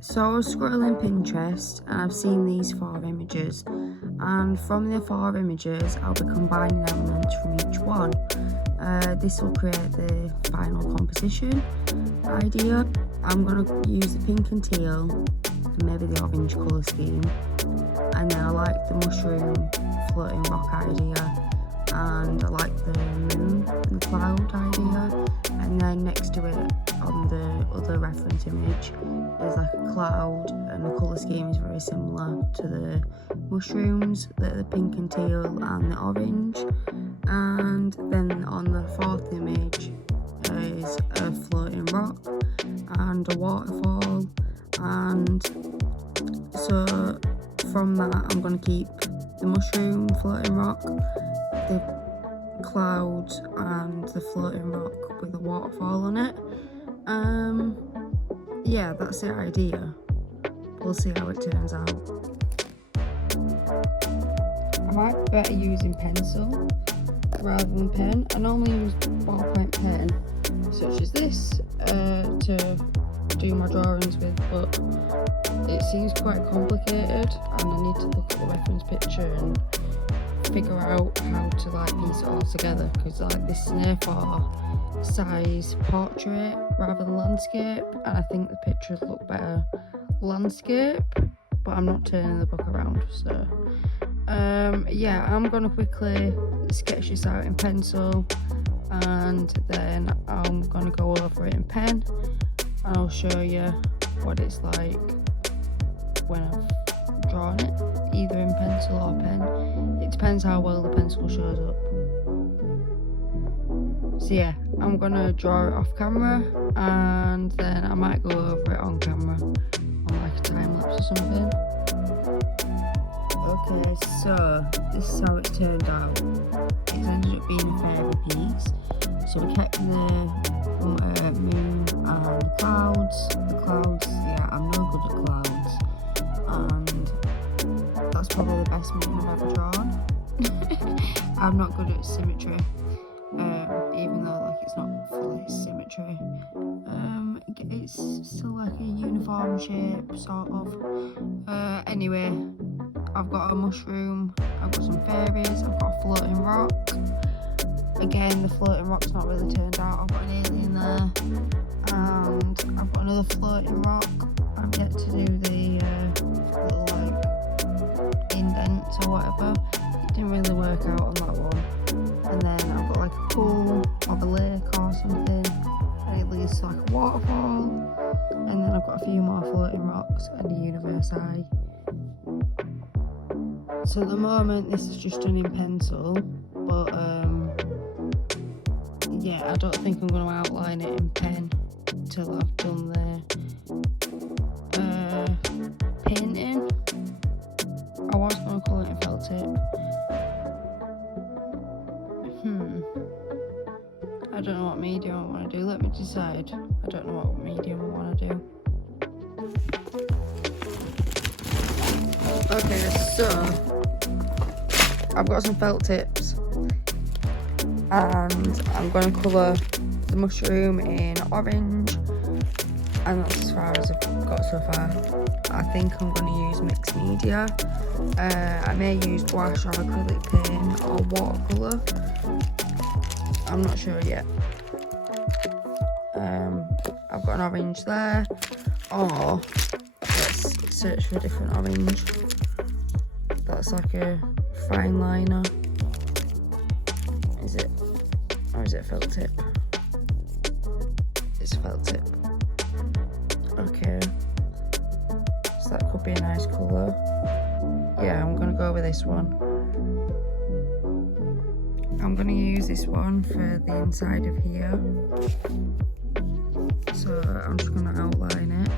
So I was scrolling Pinterest and I've seen these 4 images, and from the 4 images I'll be combining elements from each one. This will create the final composition idea. I'm going to use the pink and teal and maybe the orange colour scheme, and then I like the mushroom floating rock idea, and I like the moon and the cloud idea, and then next to it on the other reference image is like a cloud, and the colour scheme is very similar to the mushrooms, the pink and teal and the orange. And then on the 4th image is a floating rock and a waterfall, and so from that I'm going to keep the mushroom floating rock, the cloud and the floating rock with a waterfall on it. Yeah, that's the idea. We'll see how it turns out. I might be better using pencil rather than pen. I normally use ballpoint pen such as this to do my drawings with, but it seems quite complicated and I need to look at the reference picture and figure out how to like piece it all together, because like this is an A4 size portrait rather than landscape, and I think the pictures look better landscape, but I'm not turning the book around. So yeah, I'm gonna quickly sketch this out in pencil and then I'm gonna go over it in pen, and I'll show you what it's like when I've drawn it, either in pencil or pen. It depends how well the pencil shows up. So yeah, I'm gonna draw it off camera and then I might go over it on camera on like a time lapse or something. Okay, so this is how it's turned out. It's ended up being a fairy piece. So we kept the moon and the clouds. The clouds, yeah, I'm no good at clouds, and that's probably the best moon I've ever drawn. I'm not good at symmetry, even though like it's not fully symmetry. It's still like a uniform shape, sort of. Anyway, I've got a mushroom, I've got some fairies, I've got a floating rock. Again, the floating rock's not really turned out. I've got an alien there, and I've got another floating rock. I've yet to do the little like indents or whatever. It didn't really work out on that one. And then I've got like a pool or a lake or something, and it leads to like a waterfall. And then I've got a few more floating rocks and a universe eye. So at the moment this is just done in pencil, but yeah, I don't think I'm going to outline it in pen till I've done the painting. I was going to call it a felt tip. I don't know what medium I want to do. Let me decide. I don't know what medium I want to do. Okay, so I've got some felt tips, and I'm going to colour the mushroom in orange, and that's as far as I've got so far. I think I'm going to use mixed media. I may use gouache or acrylic paint or watercolour. I'm not sure yet. I've got an orange there, or let's search for a different orange. That's like a fine liner. Is it? Or is it felt tip? It's felt tip. Okay. So that could be a nice colour. Yeah, I'm gonna go with this one. I'm gonna use this one for the inside of here. So I'm just gonna outline it.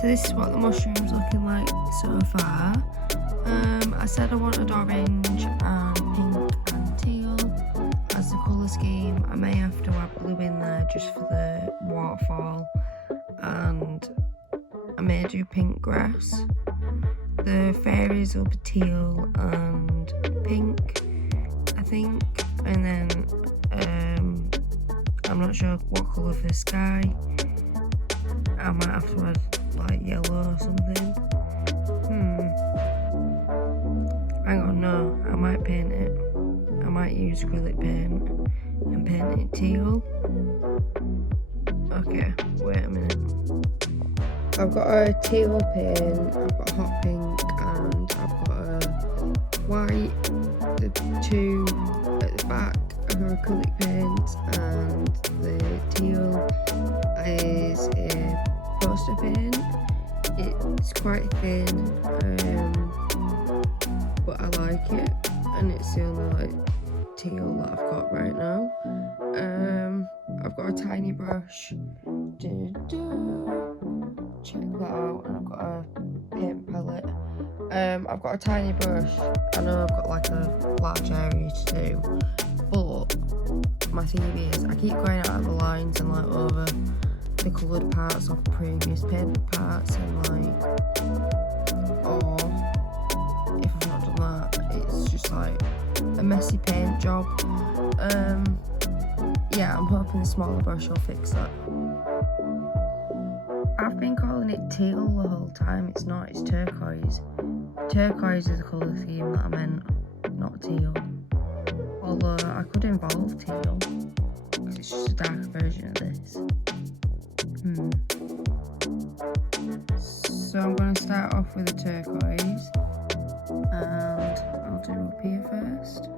So this is what the mushroom's looking like so far. I said I wanted orange and pink and teal as the colour scheme. I may have to add blue in there just for the waterfall, and I may do pink grass. The fairies will be teal and pink, I think, and then I'm not sure what colour for the sky. I might have to add like yellow or something. Hang on, no, I might paint it. I might use acrylic paint and paint it teal. Okay, wait a minute. I've got a teal paint, I've got a hot pink, and I've got a white. The two at the back are acrylic paint, and the teal is a poster paint. It's quite thin, but I like it, and it's the only teal that I've got right now. I've got a tiny brush. Check that out, and I've got a paint palette. I've got a tiny brush. I know I've got like a large area to do, but my theory is I keep going out of the lines and like over the coloured parts of previous painted parts, and or if I've not done that, it's just like a messy paint job. Yeah, I'm hoping the smaller brush will fix that. I've been calling it teal the whole time. It's not, it's turquoise. Turquoise is the colour scheme that I meant, not teal. Although I could involve teal, because it's just a darker version of this. So I'm going to start off with a turquoise, and I'll do up here first.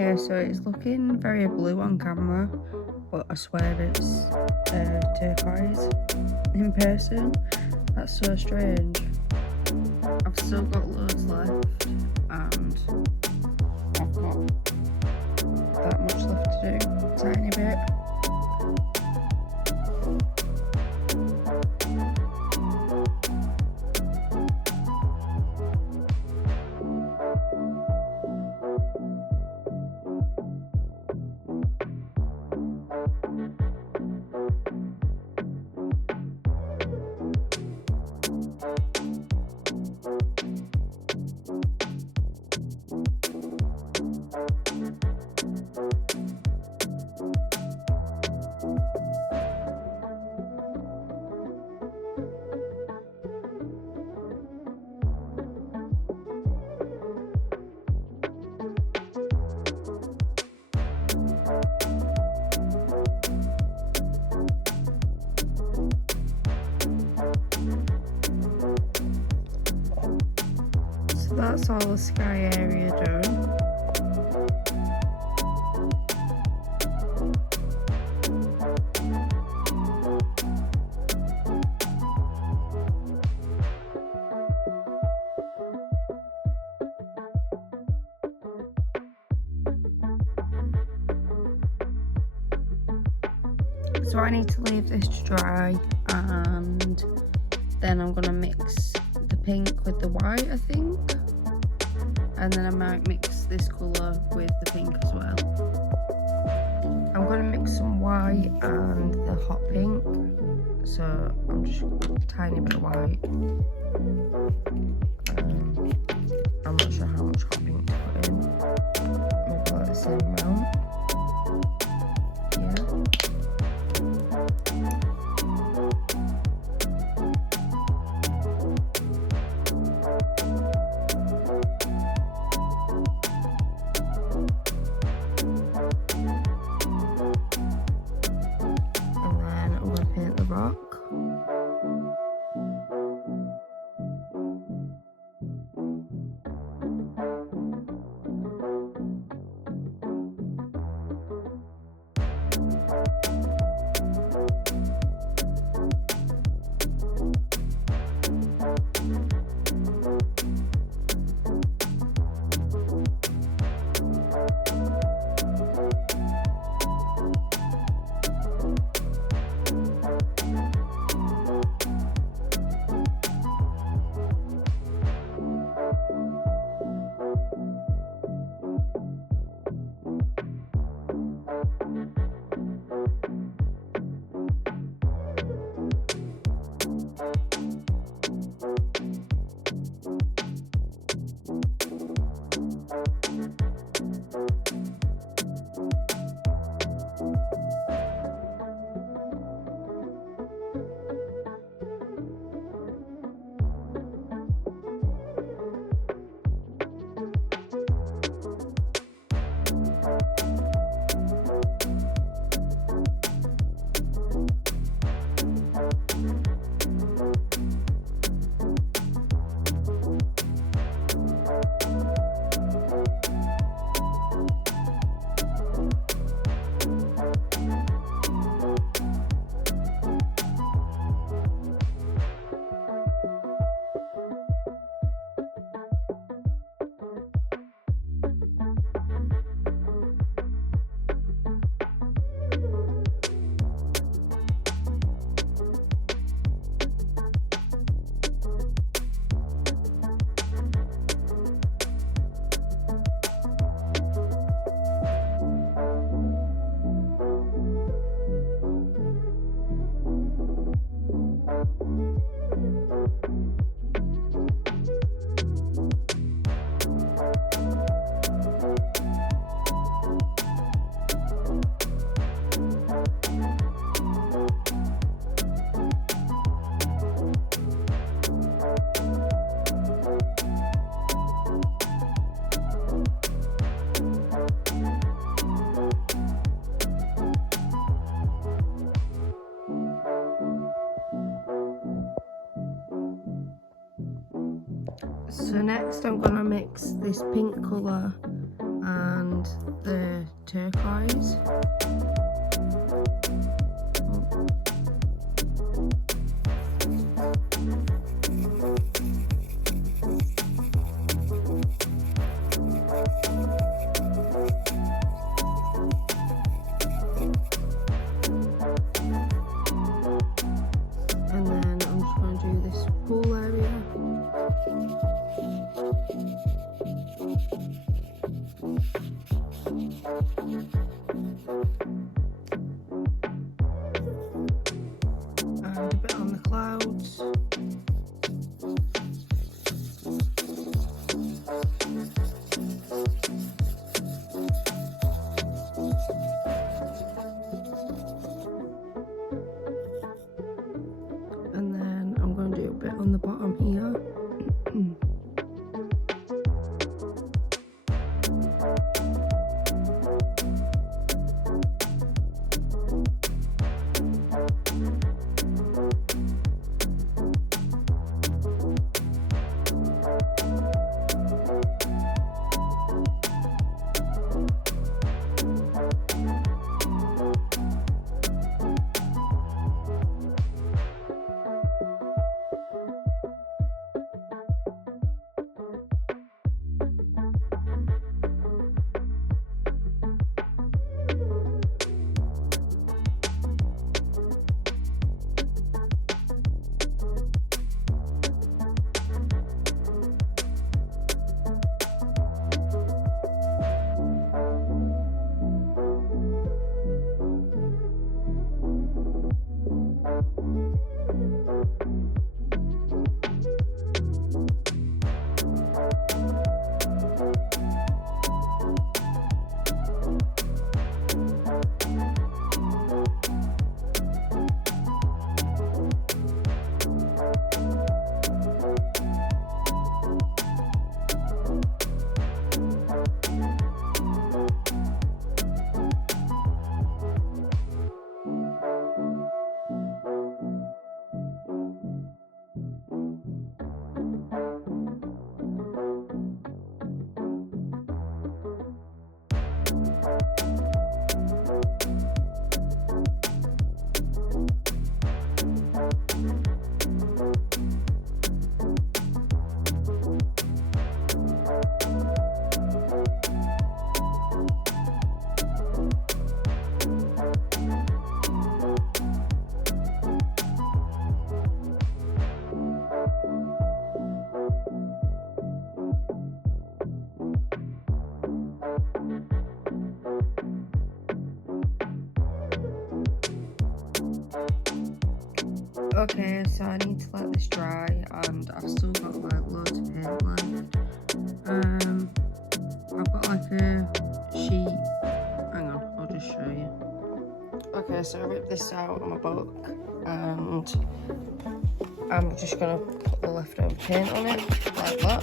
Okay, so it's looking very blue on camera, but I swear it's turquoise in person. That's so strange. I've still got loads left, and I've got that much left to do, tiny bit. So that's all the sky area done. So I need to leave this to dry, and then I'm gonna mix the pink with the white, I think, and then I might mix this colour with the pink as well. I'm gonna mix some white and the hot pink, so I'm just a tiny bit of white. I'm not sure how much hot pink to put in, maybe like the same amount. Rock. So next I'm gonna mix this pink colour and and the turquoise. And then I'm just going to do this pool area. And a bit on the clouds. And then I'm going to do a bit on the bottom here. Okay, so I need to let this dry, and I've still got like loads of paint left. I've got like a sheet. Hang on, I'll just show you. Okay, so I ripped this out on my book, and I'm just gonna put the leftover paint on it like that.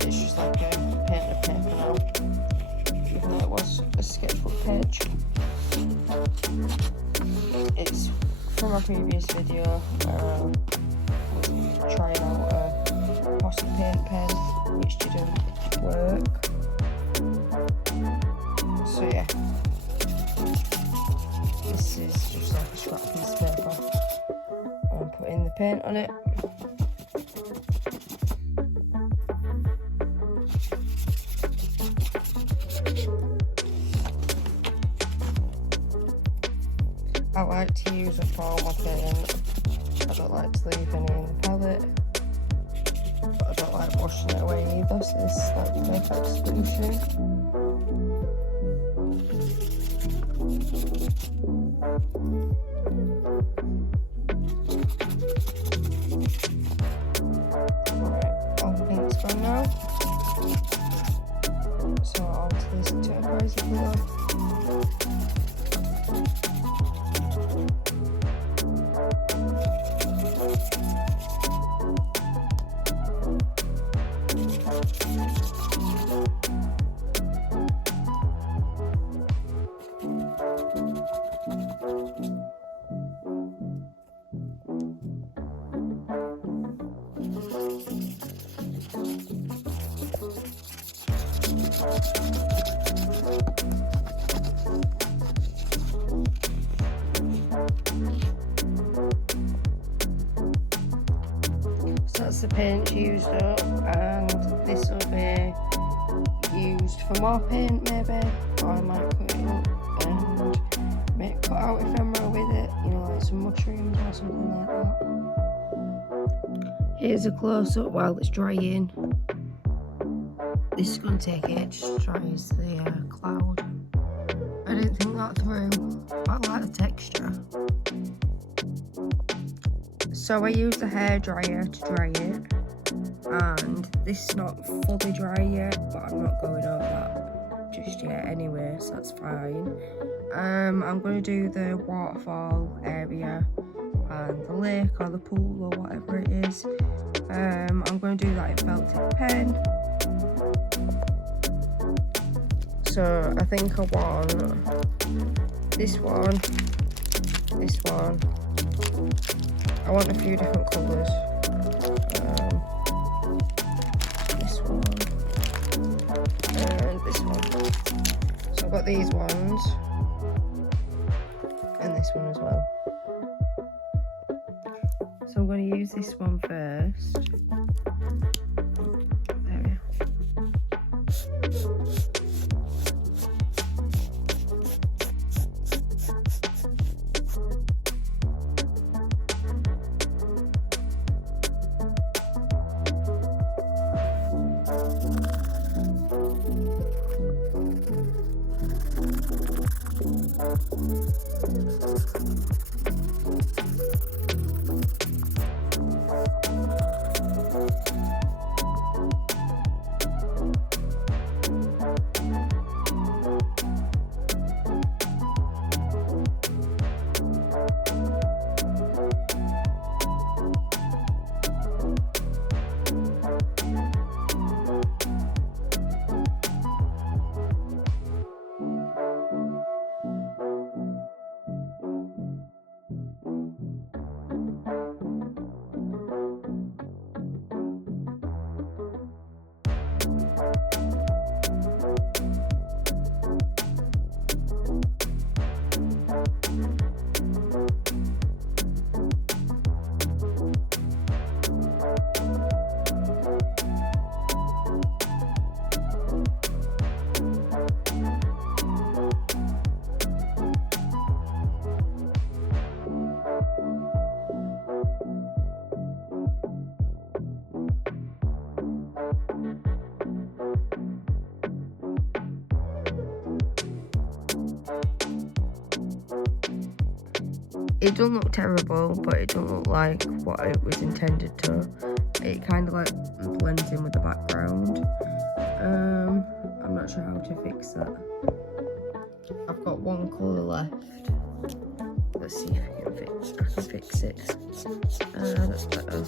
It's just like a painted paper now, even though it was a sketchbook page. It's from my previous video, trying out a Posy paint pen, which didn't work. So yeah, this is just like a scrap piece of paper. I'm putting the paint on it. I like to use a formal paint. I don't like to leave any in the palette, but I don't like washing it away either, so this is like the perfect solution. Alright, all the paint's gone now. So onto this turquoise colour. paint's used up, and this will be used for more paint maybe, or I might cut it up and make cut out ephemera with it, you know, like some mushrooms or something like that. Here's a close up while it's drying. This is going to take ages to dry as the cloud. I didn't think that through, but I like the texture. So I used a hairdryer to dry it, and this is not fully dry yet, but I'm not going over that just yet anyway, so that's fine. I'm going to do the waterfall area and the lake or the pool or whatever it is. I'm going to do that in felt tip pen. So I think I want this one. I want a few different colours. This one and this one. So I've got these ones and this one as well. So I'm going to use this one first. There we are. It doesn't look terrible, but it doesn't look like what it was intended to. It kind of like blends in with the background. I'm not sure how to fix that. I've got one colour left. Let's see if I can fix it. That's better.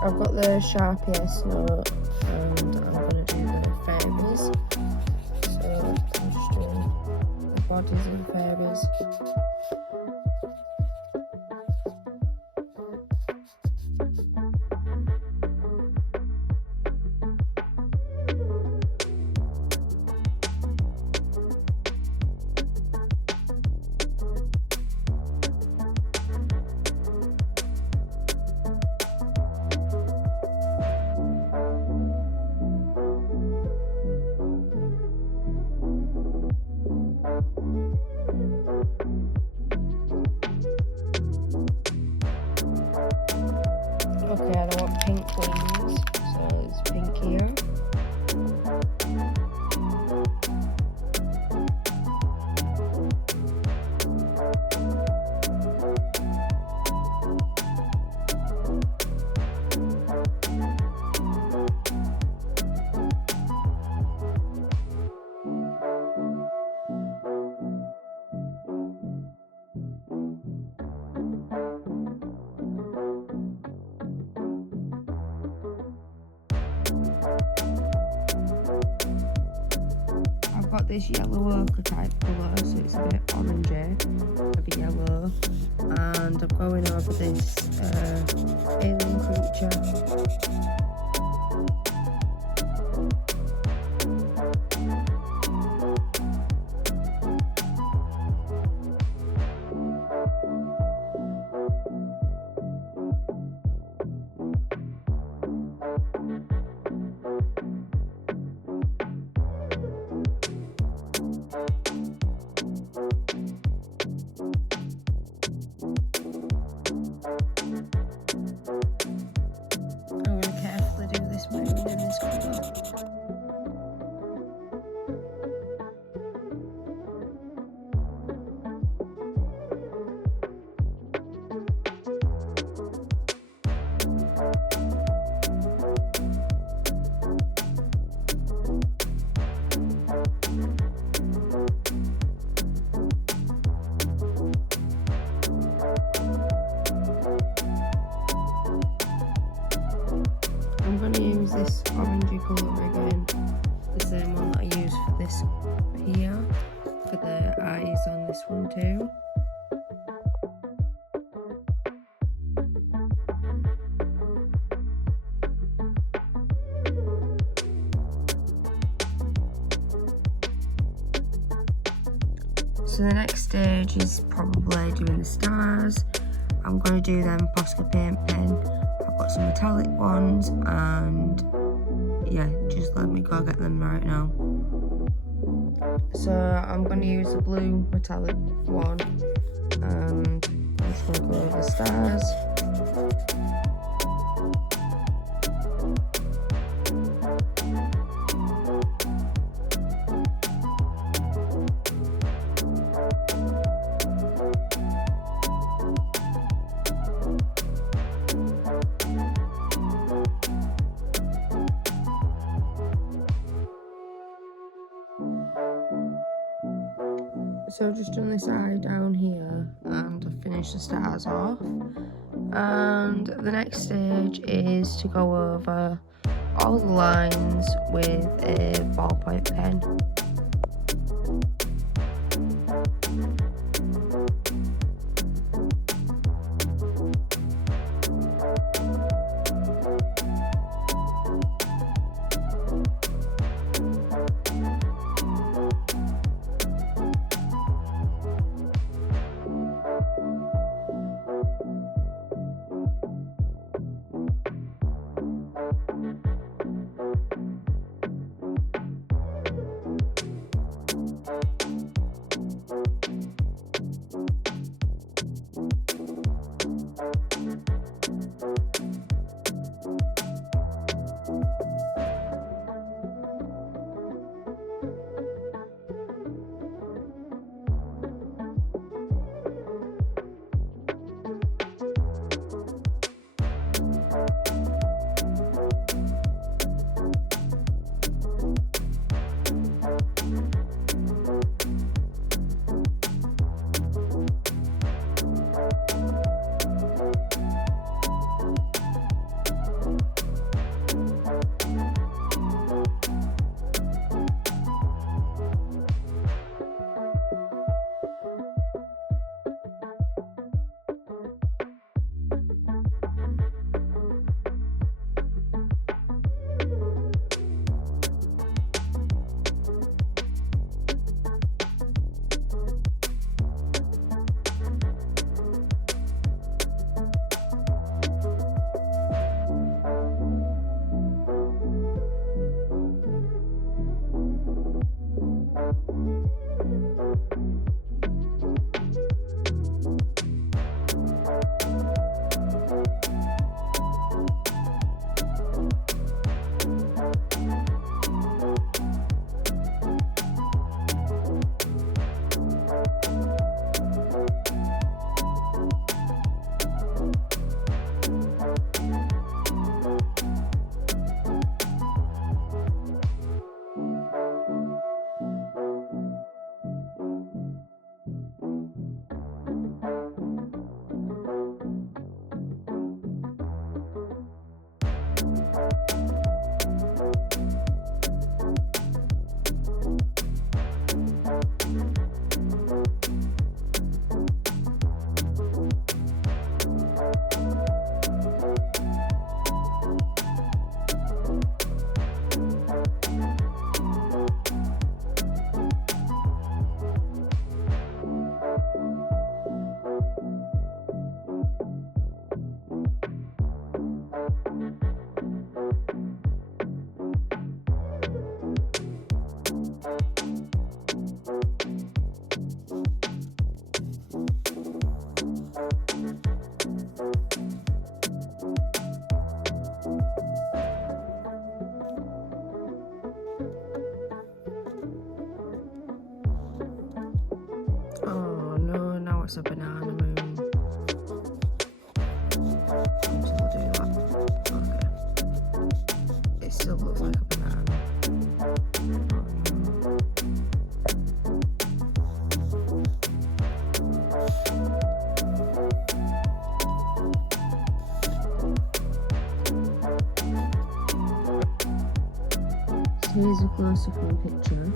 I've got the Sharpie S note and I'm going to do the fairies. So I'm just doing the bodies and fairies. Okay, and I want pink wings, so it's pink here. I've got this yellow ochre type colour, so it's a bit orangey, a bit yellow. and I'm going over this alien creature. I'm going to carefully do this moving in this colour. I'm going to use this orangey colour again, the same one that I used for this here, for the eyes on this one too. So the next stage is probably doing the stars. I'm going to do them Posca paint pen. I've got some metallic ones, and yeah, just let me go get them right now. So I'm going to use the blue metallic one, and I'm just going to go over the stars. So I've just done this eye down here and I've finished the stars off, and the next stage is to go over all the lines with a ballpoint pen. it's a banana moon. So we'll do that. Okay. It still looks like a banana. So here's a close-up of the picture.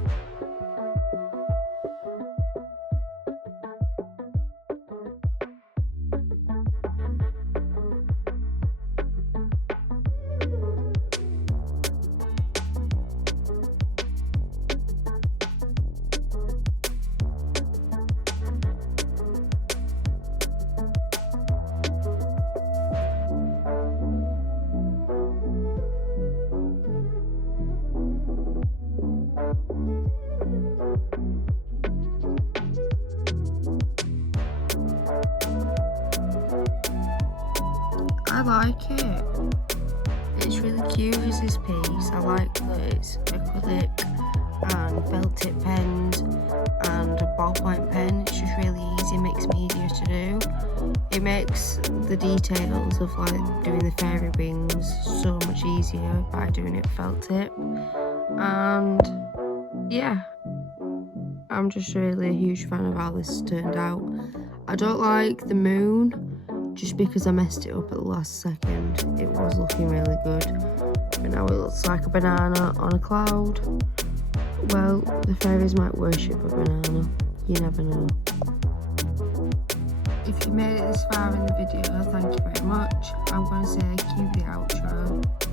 I like it. It's really cute as this piece. I like that it's acrylic and felt tip pens and a ballpoint pen. It's just really easy, makes me easier to do. It makes the details of like doing the fairy wings so much easier by doing it felt tip. And yeah, I'm just really a huge fan of how this turned out. I don't like the moon, just because I messed it up at the last second. It was looking really good, but now it looks like a banana on a cloud. Well, the fairies might worship a banana, you never know. If you made it this far in the video, thank you very much. I'm going to say cue the outro.